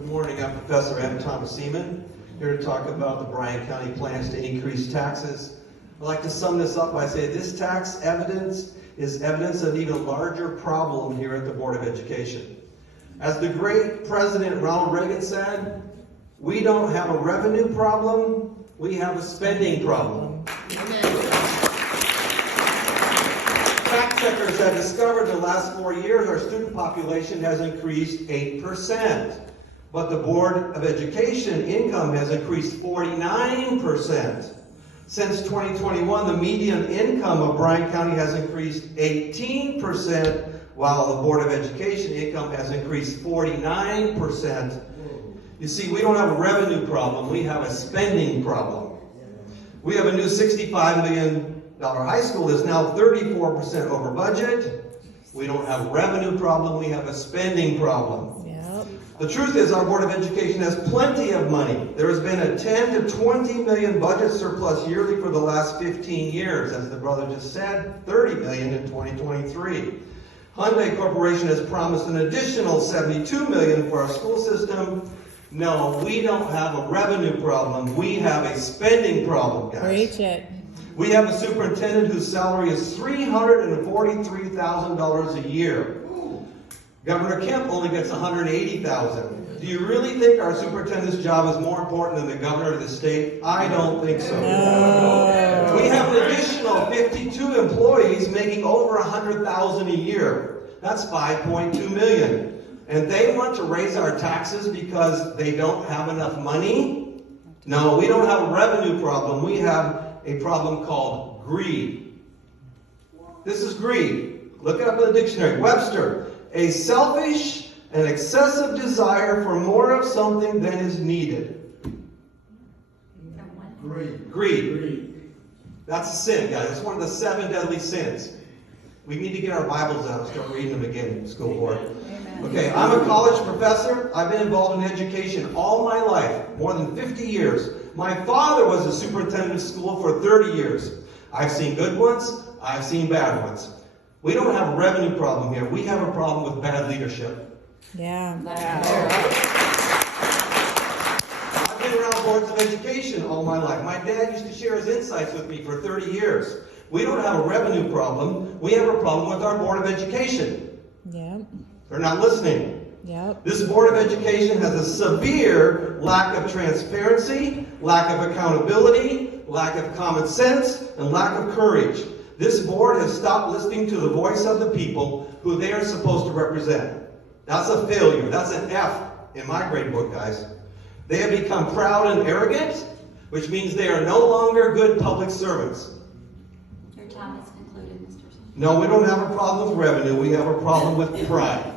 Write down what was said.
Good morning, I'm Professor M. Thomas Seaman, here to talk about the Bryan County plans to increase taxes. I'd like to sum this up by saying this tax evidence is evidence of an even larger problem here at the Board of Education. As the great President Ronald Reagan said, we don't have a revenue problem, we have a spending problem. Fact checkers have discovered in the last 4 years our student population has increased 8%. But the Board of Education income has increased 49%. Since 2021, the median income of Bryan County has increased 18%, while the Board of Education income has increased 49%. You see, we don't have a revenue problem, we have a spending problem. We have a new $65 million high school that's now 34% over budget. We don't have a revenue problem, we have a spending problem. The truth is our Board of Education has plenty of money. There has been a 10 to 20 million budget surplus yearly for the last 15 years. As the brother just said, 30 million in 2023. Hyundai Corporation has promised an additional 72 million for our school system. No, we don't have a revenue problem. We have a spending problem, guys. Preach it. We have a superintendent whose salary is $343,000 a year. Governor Kemp only gets $180,000. Do you really think our superintendent's job is more important than the governor of the state? I don't think so. No. We have an additional 52 employees making over $100,000 a year. That's $5.2 million. And they want to raise our taxes because they don't have enough money? No, we don't have a revenue problem. We have a problem called greed. This is greed. Look it up in the dictionary. Webster. A selfish and excessive desire for more of something than is needed. Greed. That's a sin, guys. It's one of the 7 deadly sins. We need to get our Bibles out and start reading them again, school board. Okay, I'm a college professor. I've been involved in education all my life, more than 50 years. My father was a superintendent of school for 30 years. I've seen good ones, I've seen bad ones. We don't have a revenue problem here. We have a problem with bad leadership. Yeah. I've been around boards of education all my life. My dad used to share his insights with me for 30 years. We don't have a revenue problem. We have a problem with our Board of Education. Yep. They're not listening. Yep. This Board of Education has a severe lack of transparency, lack of accountability, lack of common sense, and lack of courage. This board has stopped listening to the voice of the people who they are supposed to represent. That's a failure. That's an F in my grade book, guys. They have become proud and arrogant, which means they are no longer good public servants. Your time is concluded, Mr. Smith. No, we don't have a problem with revenue. We have a problem with pride.